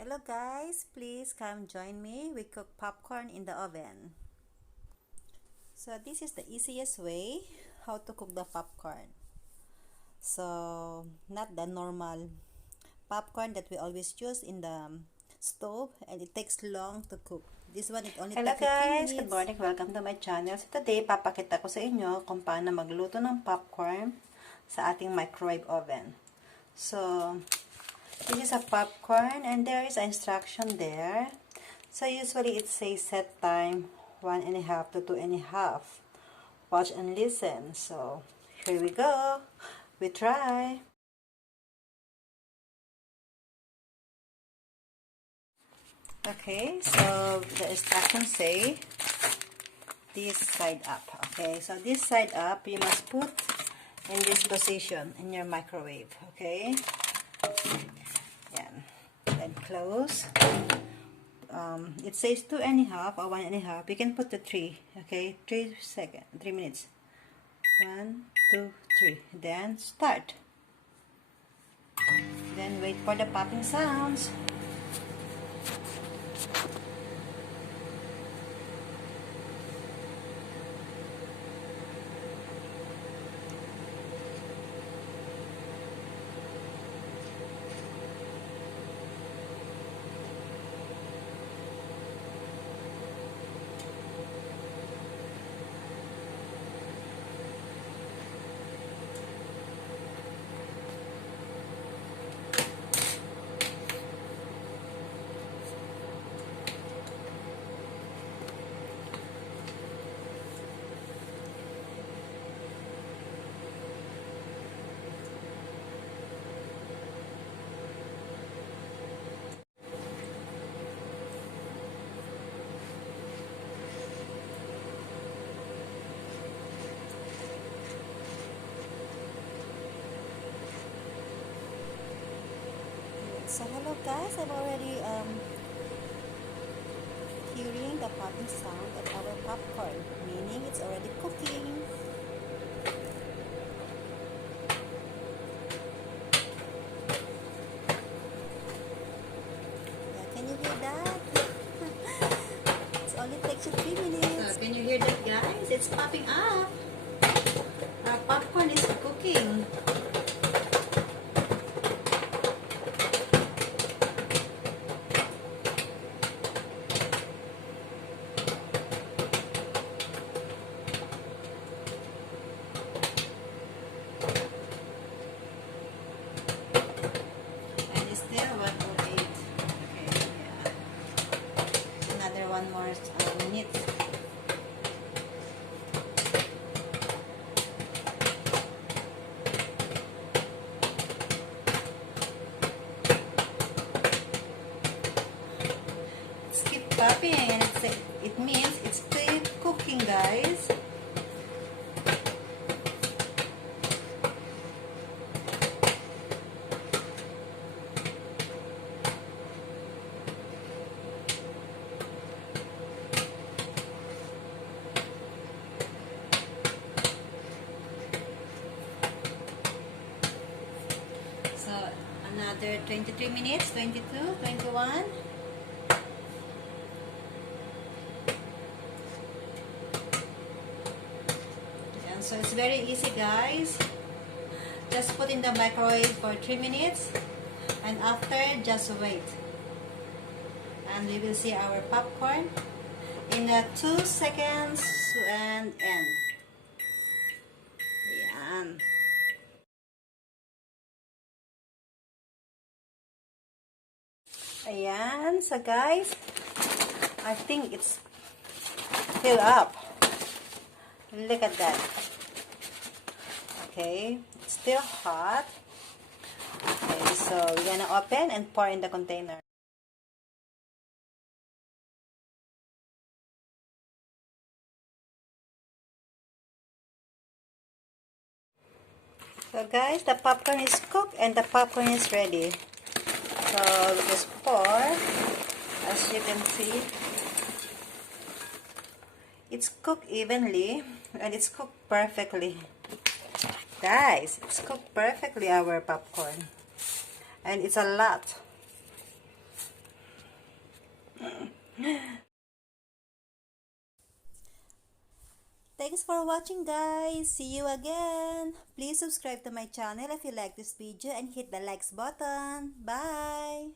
Hello guys, please come join me. We cook popcorn in the oven. So this is the easiest way how to cook the popcorn. So not the normal popcorn that we always use in the stove and it takes long to cook. This one it only Hello takes 3 guys! minutes. Good morning! Welcome to my channel. So today, papakita ko sa inyo kung paano magluto ng popcorn sa ating microwave oven. So, this is a popcorn and there is an instruction there. So usually it says set time 1.5 to 2.5. Watch and listen. So, here we go. We try. Okay, so the instructions say this side up. Okay, so this side up you must put in this position in your microwave. Okay, yan. Then close. It says 2.5 or 1.5. You can put the 3. Okay, 3 minutes. 1, 2, 3. Then start. Then wait for the popping sounds. So hello guys, I'm already hearing the popping sound of our popcorn, meaning it's already cooking. Yeah, can you hear that? It only takes you 3 minutes. Can you hear that, guys? It's popping up. Our popcorn is cooking. And it's still 1:08. Okay, yeah. Another one more minute. It's keep popping and it means it's still cooking, guys. So another 23 minutes, 22, 21. And so it's very easy, guys. Just put in the microwave for 3 minutes and after just wait. And we will see our popcorn in 2 seconds and end. Ayan. Ayan. So guys, I think it's filled up. Look at that. Okay, it's still hot. Okay, so we're gonna open and pour in the container. So guys, the popcorn is cooked and the popcorn is ready. So we just pour. As you can see, it's cooked evenly and it's cooked perfectly. Guys, it's cooked perfectly, our popcorn. And it's a lot. Thanks for watching, guys. See you again. Please subscribe to my channel if you like this video and hit the likes button. Bye.